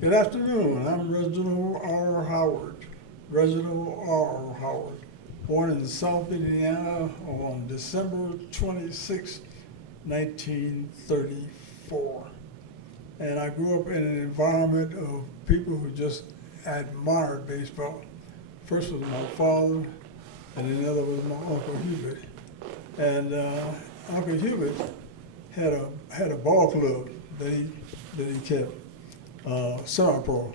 Good afternoon. I'm Reginald R. Howard. Reginald R. Howard, born in South Indiana on December 26, 1934. And I grew up in an environment of people who just admired baseball. First was my father, and the other was my Uncle Hubert. And Uncle Hubert had a ball club that he kept, semi-pro.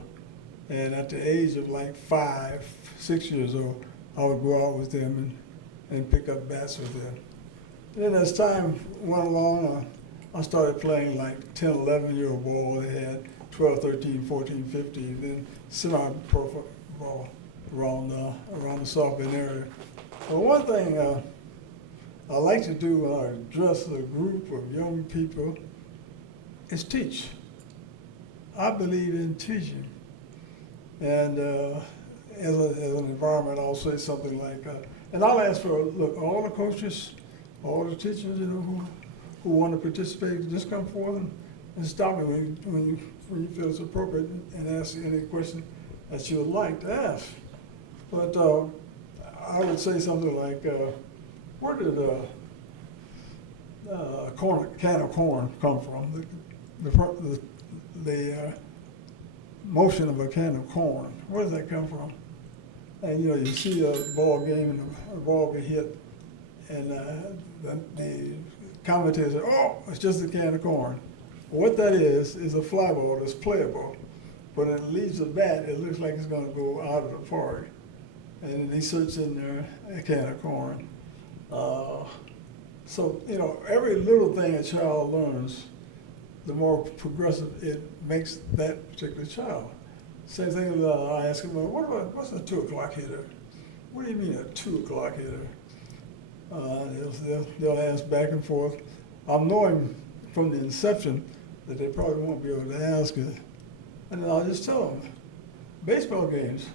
And at the age of like 5, 6 years old, I would go out with them and pick up bats with them. And then as time went along, I started playing like 10, 11-year-old ball. They had 12, 13, 14, 15, then semi-pro ball around the South Bend area. But one thing I like to do when I address a group of young people is teach. I believe in teaching. And as an environment, I'll say something like, and I'll ask for, look, all the coaches, all the teachers, who want to participate, just come forward and stop me when you feel it's appropriate and ask any question that you would like to ask. But I would say something like, where did a can of corn come from? The motion of a can of corn. Where does that come from? And you see a ball game and a ball get hit, and the commentator says, "Oh, it's just a can of corn." What that is a fly ball that's playable, but when it leaves the bat, it looks like it's going to go out of the park. And then they search in there a can of corn. So every little thing a child learns, the more progressive it makes that particular child. Same thing with I ask them, what's a 2 o'clock hitter? What do you mean a 2 o'clock hitter? They'll ask back and forth. I'm knowing from the inception that they probably won't be able to ask it. And then I'll just tell them, baseball games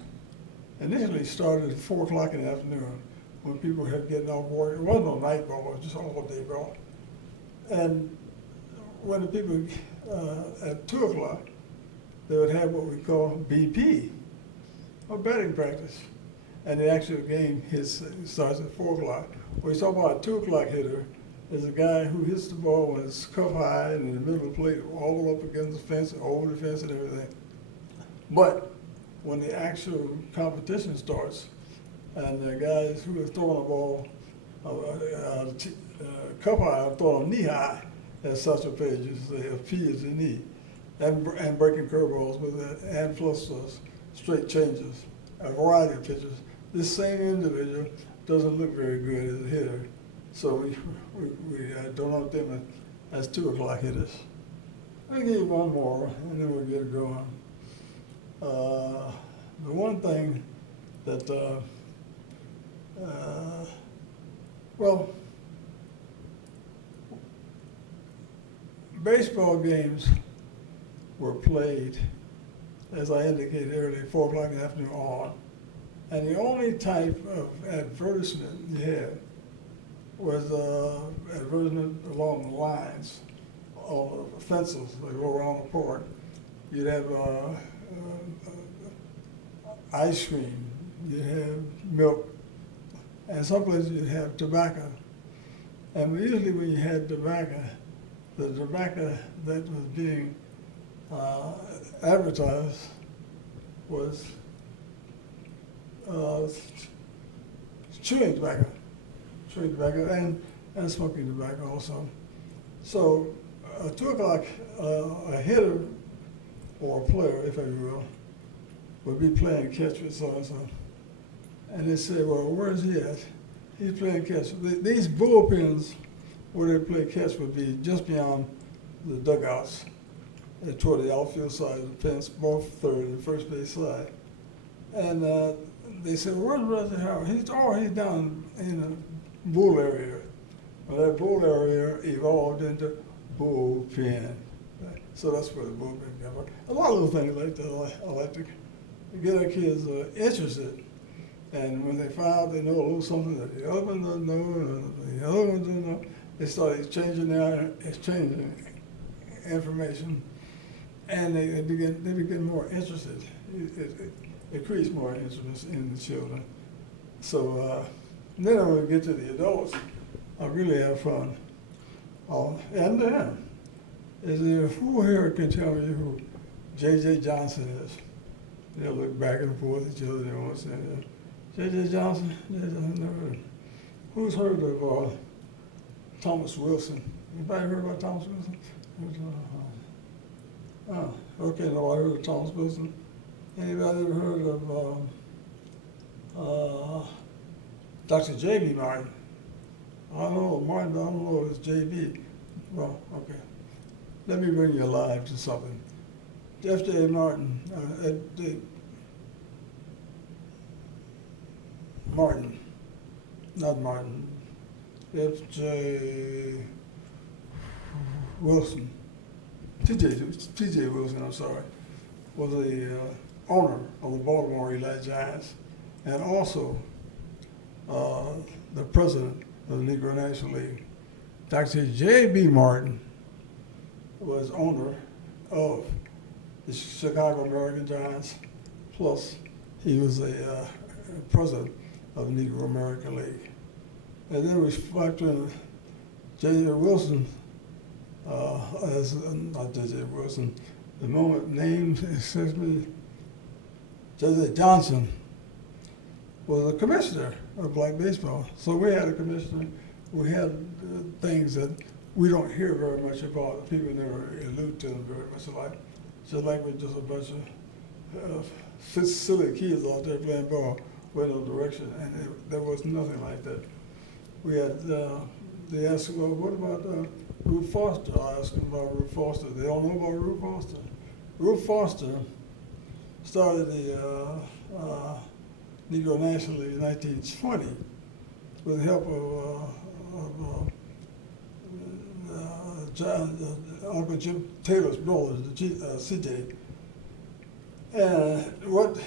initially started at 4 o'clock in the afternoon when people had getting off work. It wasn't no night ball, it was just all day ball. And when the people at 2 o'clock, they would have what we call BP, or batting practice. And the actual game starts at 4 o'clock. When you talk about a 2 o'clock hitter, there's a guy who hits the ball when it's cuff high and in the middle of the plate, all the way up against the fence, over the fence and everything. But when the actual competition starts, and the guys who are throwing the ball cuff high are throwing knee high, as such a page, you say a P is a knee, and breaking curveballs with it, and plus straight changes, a variety of pitches. This same individual doesn't look very good as a hitter, so we don't know them as 2 o'clock hitters. Let me give you one more, and then we'll get it going. The one thing that, baseball games were played, as I indicated earlier, 4 o'clock in the afternoon on. And the only type of advertisement you had was advertisement along the lines, on the fences that go around the park. You'd have ice cream, you'd have milk, and some places you'd have tobacco. And usually when you had tobacco, the tobacco that was being advertised was chewing tobacco and smoking tobacco also. So a 2 o'clock, a hitter or a player, if you will, would be playing catch with so-and-so. And they say, well, where's he at? He's playing catch. These bullpens where they play catch would be just beyond the dugouts, toward the outfield side of the fence, both third and first base side. And they said, where's Reginald Howard? He's down in the bull area. Well, that bull area evolved into bullpen. So that's where the bullpen came from. A lot of little things like that I like to get our kids interested. And when they find out they know a little something that the other one doesn't know, and the other one doesn't know, they start exchanging information. and they begin more interested. It creates more interest in the children. So then when we get to the adults, I really have fun. And then, is there who here can tell me who J.J. Johnson is? They'll look back and forth at each other. They won't say that. J.J. Johnson? Never heard. Who's heard of Thomas Wilson? Anybody heard about Thomas Wilson? Okay, no, I heard of Thomas Wilson. Anybody ever heard of Dr. J.B. Martin? I don't know Martin, but I don't know if it's J.B. Well, okay. Let me bring you alive to something. F.J. Martin, Martin, not Martin, F.J. Wilson, T.J. Wilson, I'm sorry, was the owner of the Baltimore Elite Giants and also the president of the Negro National League. Dr. J.B. Martin was owner of the Chicago American Giants, plus he was the president of the Negro American League. And then we factor in J.J. Wilson, not J.J. Wilson, the moment named, excuse me, J.J. Johnson was the commissioner of black baseball. So we had a commissioner, we had things that we don't hear very much about. People never allude to them very much alike. Just like we're just a bunch of silly kids out there playing ball with no direction, and there was nothing like that. We had, they asked, well, what about Ruth Foster? I asked them about Ruth Foster. They don't know about Ruth Foster. Ruth Foster started the Negro National League in 1920 with the help of Uncle Jim Taylor's brothers, C.J. And what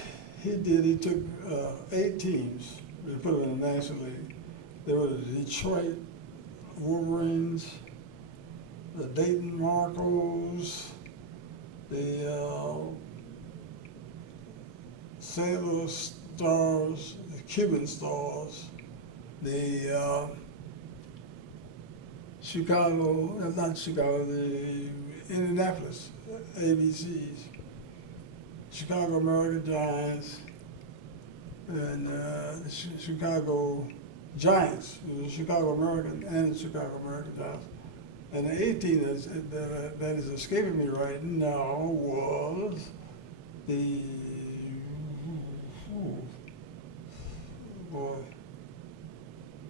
he did, he took 8 teams, and put them in the National League. They were the Detroit Wolverines, the Dayton Marcos, the St. Louis Stars, the Cuban Stars, the the Indianapolis ABCs, Chicago American Giants, and the Chicago Giants, the Chicago American and the Chicago American Giants. And the 18 that is escaping me right now was the, boy,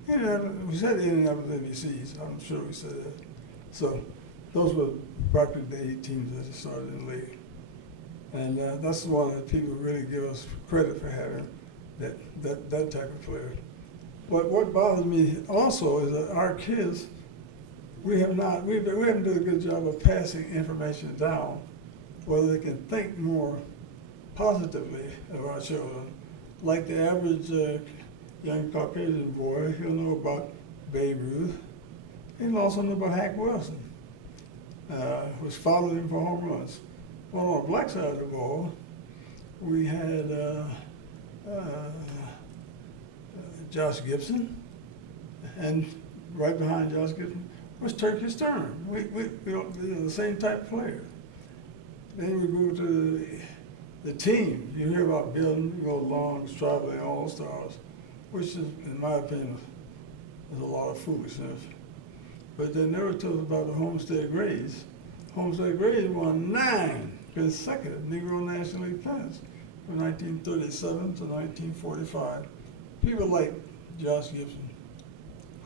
we said the Indianapolis ABCs, I'm sure we said that. So those were practically the 8 teams that started in the league. And that's the one that people really give us credit for having that type of player. But what bothers me also is that our kids, we haven't done a good job of passing information down, whether they can think more positively of our children. Like the average young Caucasian boy, he'll know about Babe Ruth. He'll also know about Hank Wilson, which followed him for home runs. Well, on the black side of the ball, we had Josh Gibson, and right behind Josh Gibson was Turkey Stern. They're the same type of player. Then we go to the team. You hear about building, long, traveling all-stars, which is, in my opinion, is a lot of foolishness. But they never told us about the Homestead Grays. Homestead Grays won 9 consecutive Negro National League pennants from 1937 to 1945. People like Josh Gibson,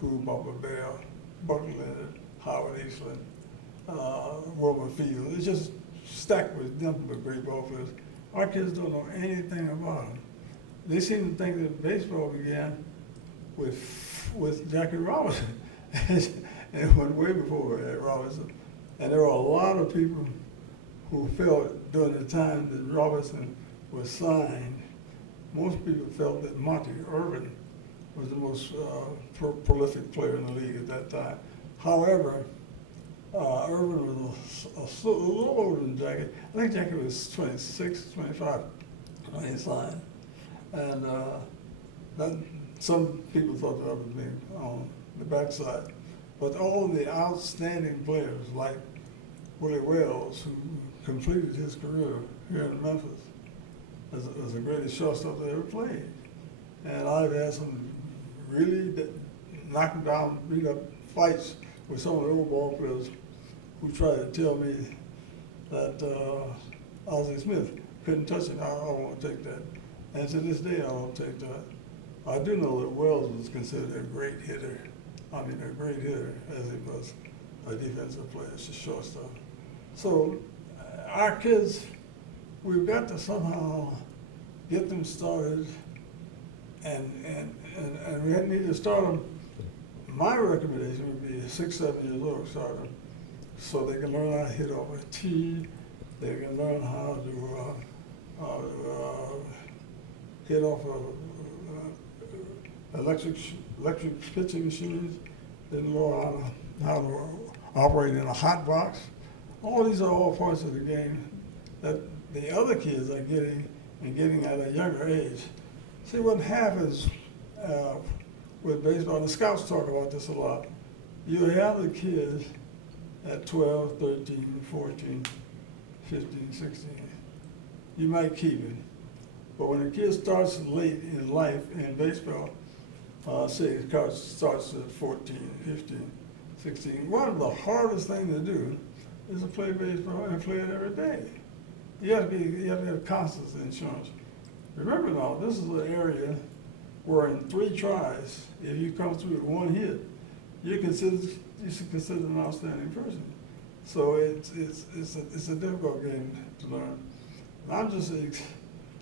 Hugh Bubba Bell, Buck Leonard, Howard Eastland, Wilbur Field. It's just stacked with nothing but great ball players. Our kids don't know anything about them. They seem to think that baseball began with Jackie Robinson. And it went way before Robinson. And there were a lot of people who felt during the time that Robinson was signed, most people felt that Monty Irvin was the most prolific player in the league at that time. However, Irvin was a little older than Jackie. I think Jackie was 26, 25 when he signed. And that, some people thought that would be on the backside. But all the outstanding players like Willie Wells, who completed his career here in Memphis as the greatest shortstop they ever played. And I've had some really knock down, beat up fights with some of the old ball players who tried to tell me that Ozzie Smith couldn't touch it. I don't want to take that. And to this day, I don't take that. I do know that Wells was considered a great hitter. I mean, a great hitter as he was a defensive player, as a shortstop. So our kids, we've got to somehow get them started, and we need to start them. My recommendation would be 6, 7 years old, start them, so they can learn how to hit off a tee, they can learn how to hit off electric pitching machines, they know how to operate in a hot box. All these are all parts of the game that the other kids are getting at a younger age. See what happens with baseball, the scouts talk about this a lot. You have the kids at 12, 13, 14, 15, 16. You might keep it. But when a kid starts late in life in baseball, say it starts at 14, 15, 16, one of the hardest things to do is to play baseball and play it every day. You have to have constancy insurance. Remember now, this is an area where in 3 tries, if you come through with 1 hit, you should consider an outstanding person. So it's a difficult game to learn.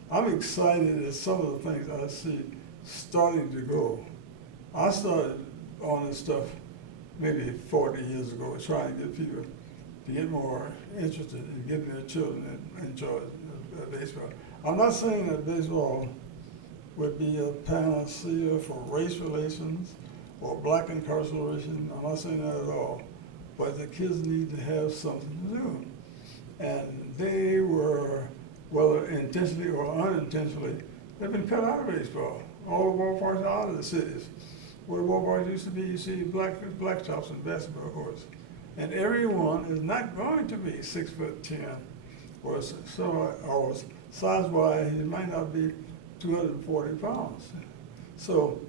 I'm excited at some of the things I see starting to go. I started on this stuff maybe 40 years ago, trying to get people to get more interested in getting their children enjoy baseball. I'm not saying that baseball would be a panacea for race relations or black incarceration. I'm not saying that at all. But the kids need to have something to do. And they were, whether intentionally or unintentionally, they've been cut out of baseball. All the ballparks are out of the cities. Where the ballparks used to be, you see black tops and basketball courts. And everyone is not going to be 6'10", or size-wise, he might not be 240 pounds. So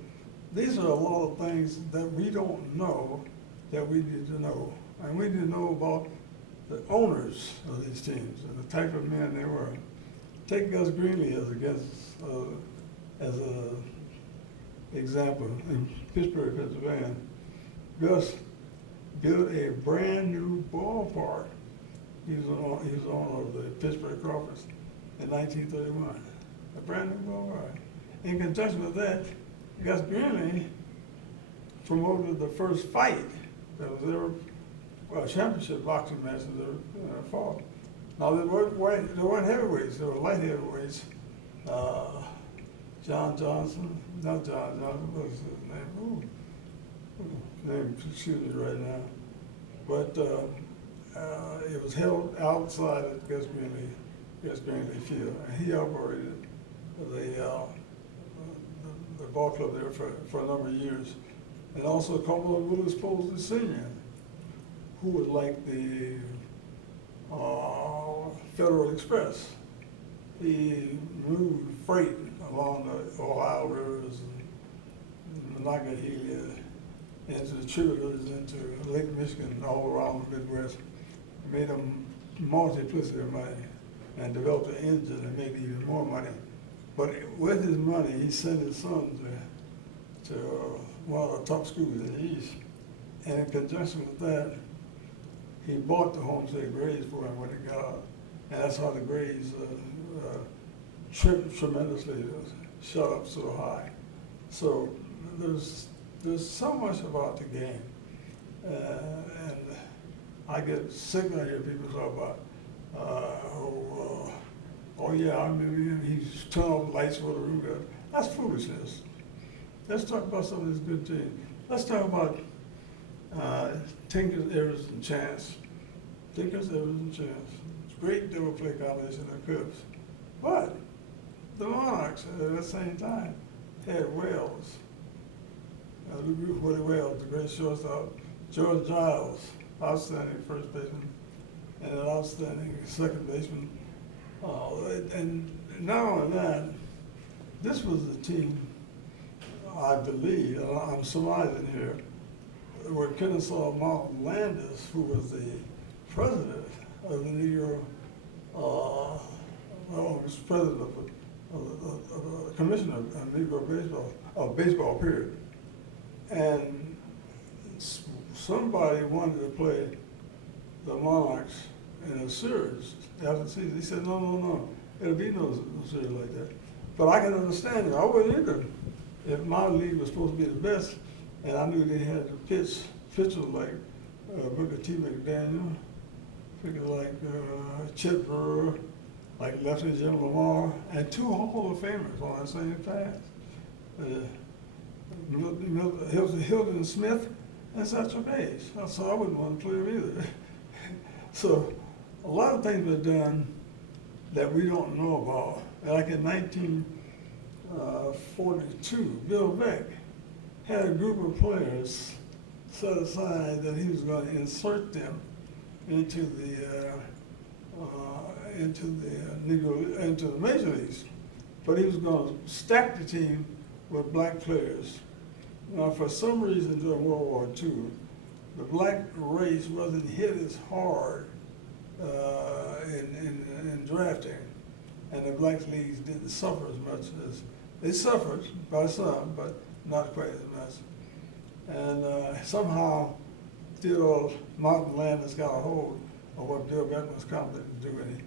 these are a lot of things that we don't know that we need to know. And we need to know about the owners of these teams and the type of men they were. Take Gus Greenlee as an example in Pittsburgh, Pennsylvania. Gus built a brand new ballpark. He was the owner of the Pittsburgh Crawfords in 1931. A brand new ballpark. In conjunction with that, Gus Greenlee promoted the first fight that was ever, championship boxing match that ever fought. Now there weren't heavyweights, there were light heavyweights. John Johnson, not John Johnson, what was his name? Name excuse me right now. But it was held outside at Gus Greenlee Field, and he operated the ball club there for a number of years. And also Commodore Willis Posey Sr., who was like the Federal Express. He moved freight along the Ohio rivers and Monongahela into the tributaries into Lake Michigan and all around the Midwest. He made a multiplicity of money and developed an engine and made even more money. But with his money, he sent his son to one of the top schools in the East. And in conjunction with that, he bought the Homestead Grays for him when he got out. And that's how the Grays tremendously shot up so high. So there's so much about the game. And I get sick when I hear people talk about, oh yeah, I remember he's turned off the lights for the room. That's foolishness. Let's talk about some of this good team. Let's talk about Tinkers, Evers, and Chance. Tinkers, Evers, and Chance. Great double play combination of Cubs. But the Monarchs at the same time had Wells, Willie Wells, the great shortstop, George Giles, outstanding first baseman, and an outstanding second baseman. And not only that, this was the team, I believe, and I'm surmising here, where Kennesaw Mountain Landis, who was the president of the Negro, was president of the commission of Negro baseball period. And somebody wanted to play the Monarchs in a series after the season. He said, no, it'll be no series like that. But I can understand it. I wouldn't either. If my league was supposed to be the best, and I knew they had to pitchers like Booker T. McDaniel, figures like Chip Brewer, like lefty Jim Lamar, and two Hall of Famers on that same path. Hilton Smith and Satchel Paige. So I wouldn't want to play them either. So a lot of things were done that we don't know about. Like in 1942, Bill Beck had a group of players set aside that he was going to insert them into the major leagues, but he was going to stack the team with black players. Now, for some reason during World War II, the black race wasn't hit as hard in drafting, and the black leagues didn't suffer as much as they suffered by some, but not quite as much. And somehow, Theodore Mountain Landis got a hold of what Bill Beck was competent to do, and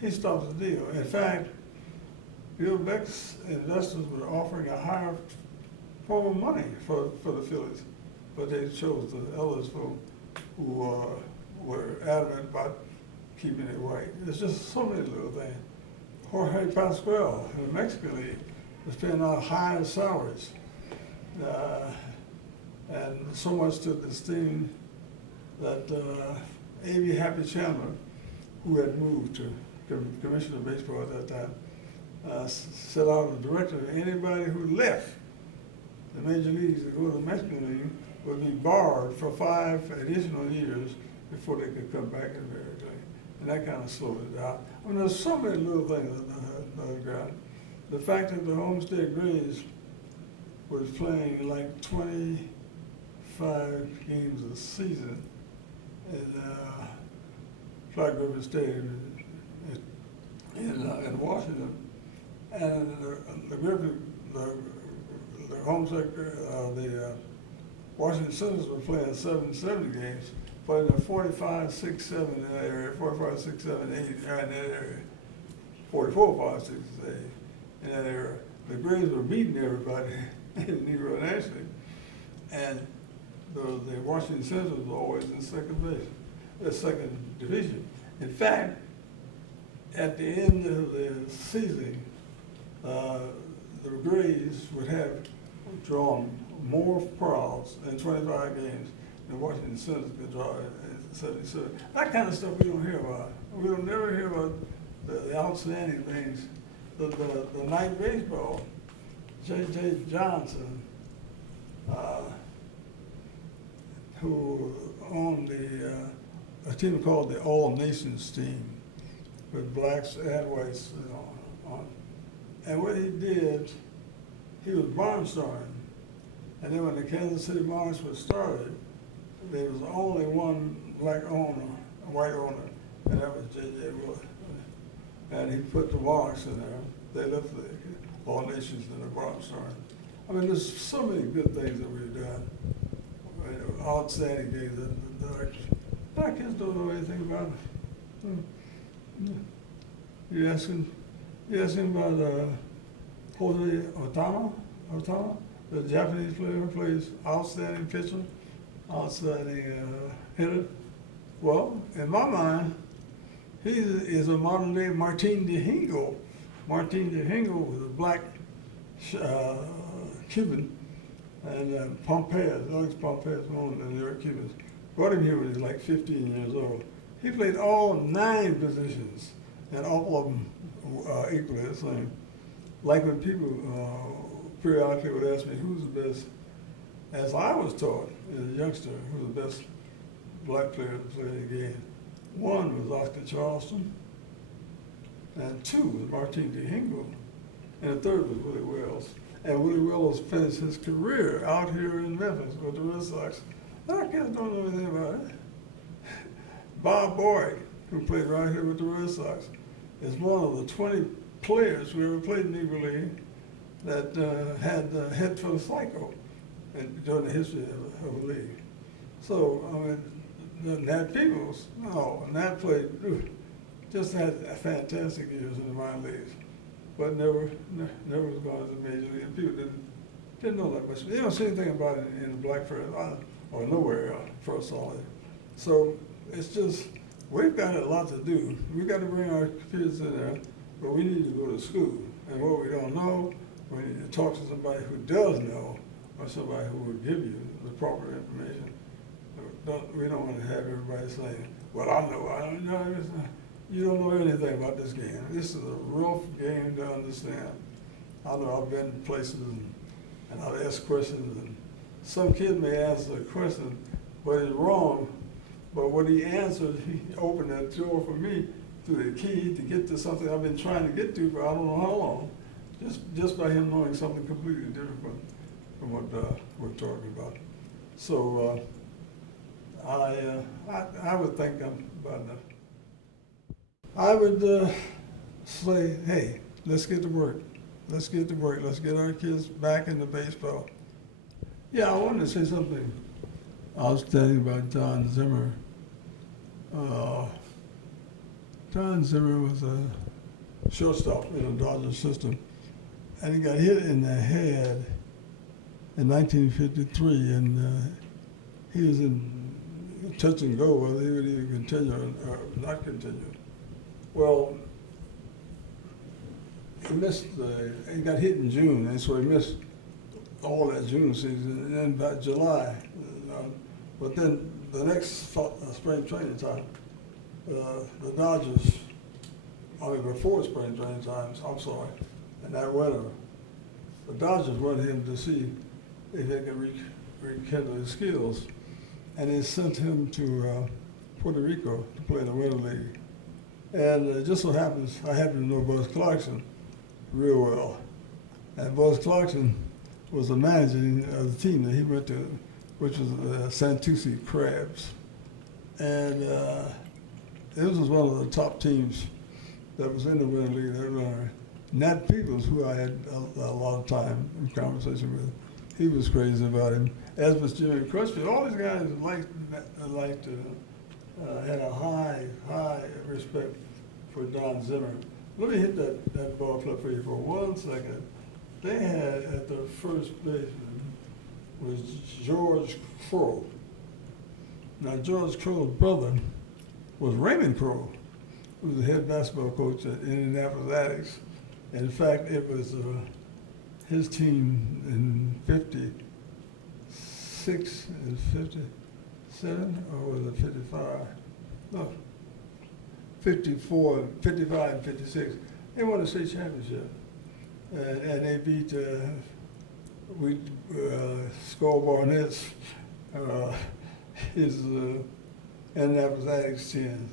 he stopped the deal. In fact, Bill Beck's investors were offering a higher form of money for the Phillies, but they chose the Ellis folk who were adamant about keeping it white. There's just so many little things. Jorge Pascual in the Mexican League was paying out high salaries, and so much to the esteem that A.B. Happy Chandler, who had moved to Commissioner of Baseball at that time, set out a directive that anybody who left the major leagues to go to the Mexican League would be barred for 5 additional years before they could come back in America. And that kind of slowed it down. I mean, there's so many little things on the ground. The fact that the Homestead Grays was playing like 25 games a season in Clark River Stadium in Washington, and the Washington Senators were playing 770 games, but in the 45, 6, 7 in that area, 45, 6, 7, 8 in that area, 44, 5, 6, 8 in that area, the Grays were beating everybody in Negro nationally, and the Washington Senators were always in second division. In fact, at the end of the season, the Grays would have drawn more crowds in 25 games than Washington Senators could draw in 77. That kind of stuff we don't hear about. We don't never hear about the outstanding things. The night baseball, J.J. Johnson, who owned a team called the All Nations team, with blacks and whites, on. And what he did, he was barnstorming. And then when the Kansas City Monarchs was started, there was only one black owner, a white owner, and that was J.J. Wood. And he put the Monarchs in there. They left the All Nations in the barnstorming. I mean, there's so many good things that we've done. I mean, outstanding things that our kids don't know anything about. You asking about Jose Otama, the Japanese player who plays outstanding pitcher, outstanding hitter. Well, in my mind, he is a modern day Martin Dihingo. Martin Dihingo was a black Cuban And Pompeo, Alex Pompeo, one of the New York Cubans, brought him here when he was like 15 years old. He played all 9 positions, and all of them equally the same. Like when people periodically would ask me who's the best, as I was taught as a youngster, who's the best black player to play the game. 1 was Oscar Charleston, and 2 was Martin DeHingle, and the 3rd was Willie Wells. And Willie Wells finished his career out here in Memphis with the Red Sox. Our kids don't know anything about it. Bob Boyd, who played right here with the Red Sox, is one of the 20 players who ever played in the Negro League that had head for the cycle during the history of the league. So, I mean, Nat Peoples, Nat played, just had fantastic years in the minor leagues, but never was going to the major league. And people didn't know that much. They don't see anything about it in the black first, or nowhere first solid. So it's just, we've got a lot to do. We've got to bring our kids in there, but we need to go to school. And what we don't know, we need to talk to somebody who does know, or somebody who will give you the proper information. We don't want to have everybody saying, well, I don't know. You don't know anything about this game. This is a rough game to understand. I know I've been places and I've asked questions, and some kid may answer a question, but it's wrong. But what he answered, he opened that door for me through the key to get to something I've been trying to get to for I don't know how long, just by him knowing something completely different from what we're talking about. So I would think I'm about enough. I would say, hey, let's get to work. Let's get to work. Let's get our kids back into baseball. Yeah, I wanted to say something outstanding about Don Zimmer. Don Zimmer was a shortstop in the Dodger system, and he got hit in the head in 1953, and he was in touch and go whether he would either continue or not continue. Well, he got hit in June, and so he missed all that June season, and then by July. But then the next spring training time, the Dodgers, before spring training times, and that winter, the Dodgers wanted him to see if he could rekindle his skills, and they sent him to Puerto Rico to play in the Winter League. And it just so happens, I happen to know Buzz Clarkson real well. And Buzz Clarkson was the manager of the team that he went to, which was Santurce Crabs. And it was one of the top teams that was in the Winter League that winter. Nat Peoples, who I had a lot of time in conversation with, he was crazy about him, as was Jimmy Crutchfield. All these guys had a high respect for Don Zimmer. Let me hit that ball club for you for 1 second. They had at their first baseman was George Crowe. Now George Crowe's brother was Raymond Crowe, who was the head basketball coach at Indianapolis Athletics. In fact, it was his team in 56 and 57, or was it 55? No, 54, 55 and 56. They won the state championship. And they beat Skull Barnett's, his Indianapolis Athletics 10.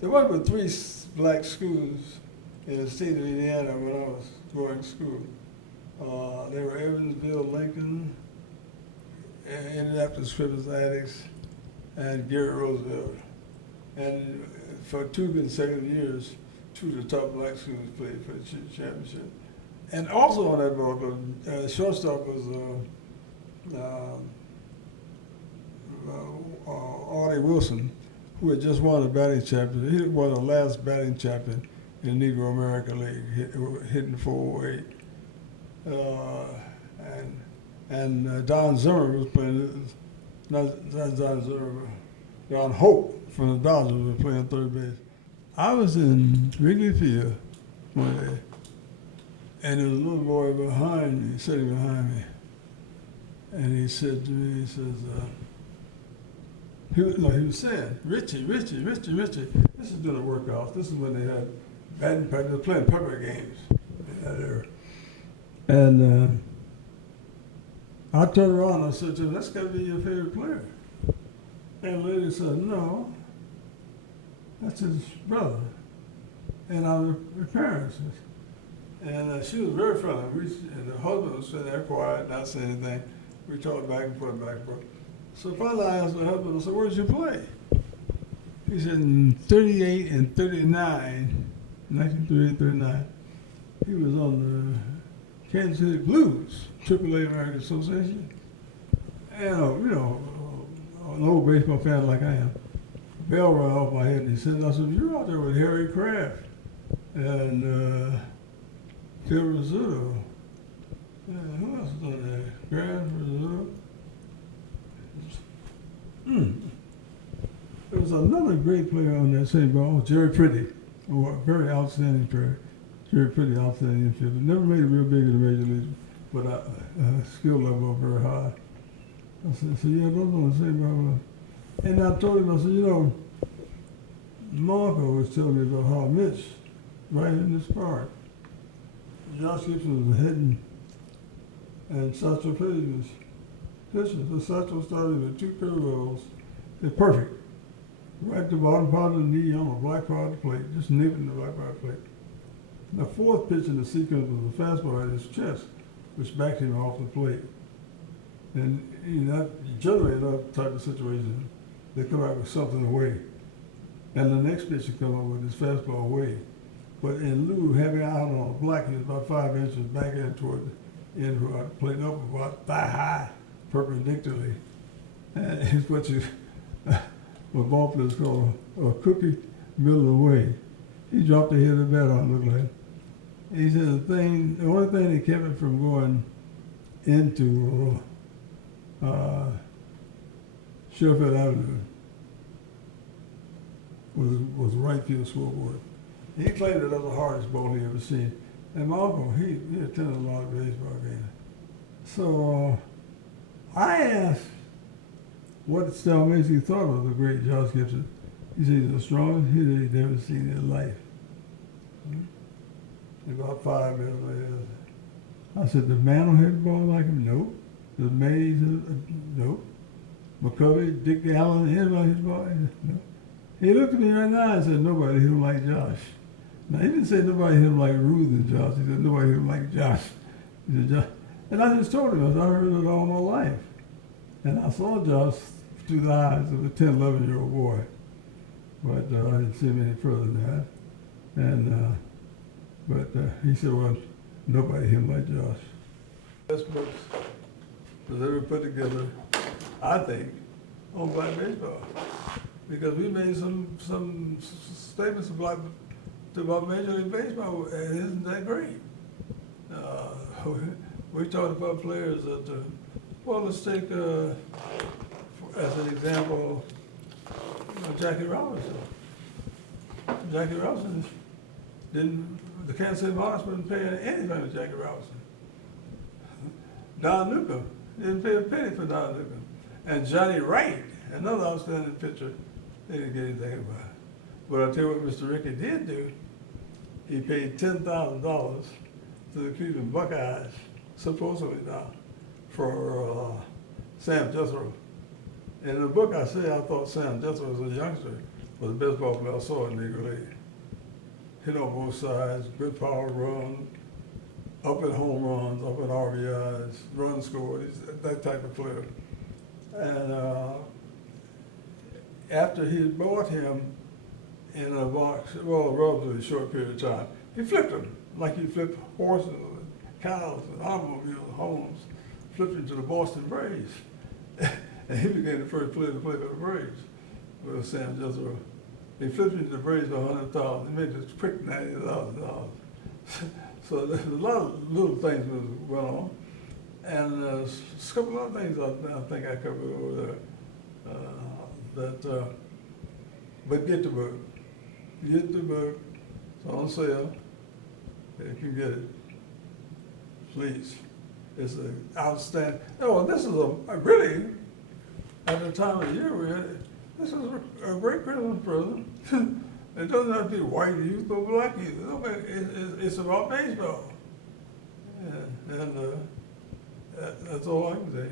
There were 3 black schools in the state of Indiana when I was going to school. They were Evansville, Lincoln, Indianapolis Scripps Athletics, and Garrett Roosevelt. And for 2 consecutive years, 2 of the top black schools played for the championship. And also on that ball club, shortstop was Artie Wilson, who had just won a batting champion. He won the last batting champion in the Negro American League, hitting 408. And Don Zimmer was playing, not Don Zimmer, Don Hope from the Dodgers was playing third base. I was in Wrigley Field one day, and there was a little boy behind me, sitting behind me. And he said to me, he says, he was saying, Richie. This is during the workouts. This is when they had batting practice, playing pepper games in that era. And I turned around and I said to him, that's got to be your favorite player. And the lady said, no, that's his brother. And I'm the parents. And she was very friendly. And the husband was sitting there quiet, not saying anything. We talked back and forth. So finally I asked my husband, I said, where did you play? He said, in 38 and 39, 1938, 39, he was on the Kansas City Blues, AAA American Association. And, an old baseball fan like I am, a bell rang off my head and he said, you're out there with Harry Kraft and Phil Rizzuto. Who else was on there? Kraft, Rizzuto. There was another great player on that same ball, Jerry Pretty, a very outstanding player. Jerry Pretty, outstanding infielder. Never made it real big in the major leagues, but skill level very high. I said, yeah, those on the same ball. And I told him, I said, Marco was telling me about how Mitch, right in this park, Josh Gibson was hitting and Satchel Paige was pitching. So Satchel started with two parallels. They're perfect. Right at the bottom part of the knee on the black part of the plate, just nipping the black part of the plate. The fourth pitch in the sequence was a fastball at his chest, which backed him off the plate. And generally in that type of situation, they come out with something away. And the next pitch would come up with his fastball away. But in lieu of having it out on the black, he was about 5 inches back in toward the end of the plate, up about thigh high, perpendicularly. And it's what ball players call a cookie middle away. He dropped the head of the bat on, it looked like. He said the only thing that kept it from going into Sherfield Avenue was right field scoreboard. He claimed that was the hardest ball he ever seen. And my uncle, he attended a lot of baseball games. So I asked what Sal Macy thought of the great Josh Gibson. He said he's the strongest hitter he'd ever seen in his life. About 5 minutes later, I said, the man will hit the ball like him? Nope. The Mays, nope. McCovey, Dick Allen, anybody hit the ball? No. He looked at me right now and said, nobody hit him like Josh. Now, he didn't say nobody hit him like Ruth and Josh. He said, nobody hit him like Josh. He said, Josh. And I just told him, I heard it all my life. And I saw Josh through the eyes of a 10, 11-year-old boy. But I didn't see him any further than that. And, but he said, well, nobody hit him like Josh. Best books was ever put together, I think, on black baseball. Because we made some statements about Major League Baseball, and isn't that great? We talked about players that, well, let's take, as an example, Jackie Robinson. Jackie Robinson the Kansas City Monarchs wouldn't pay anything to Jackie Robinson. Don Newcomb didn't pay a penny for Don Newcomb. And Johnny Wright, another outstanding pitcher, they didn't get anything about it. But I'll tell you what Mr. Rickey did do. He paid $10,000 to the Cleveland Buckeyes, supposedly now, for Sam Jethro. And in the book I say I thought Sam Jethro as a youngster was the best ball player I saw in Negro League. Hit on both sides, good power run, up at home runs, up at RBIs, run scored, that type of player. And after he had bought him in a box, well, a relatively short period of time, he flipped him like he flipped horses, and cows, and automobiles, and homes, flipped him to the Boston Braves. And he became the first player to play for the Braves with Sam Jethro. He flipped him to the Braves for $100,000. He made this quick $90,000. So there's a lot of little things that went on. And a couple of other things I think I covered over there. But get the book. Get the book. It's on sale. If you get it, please. It's an outstanding. Oh, this is a really, at the time of year we had, this is a great Christmas present. It doesn't have to be white youth or black youth. It's about baseball. Yeah, and that's all I can say.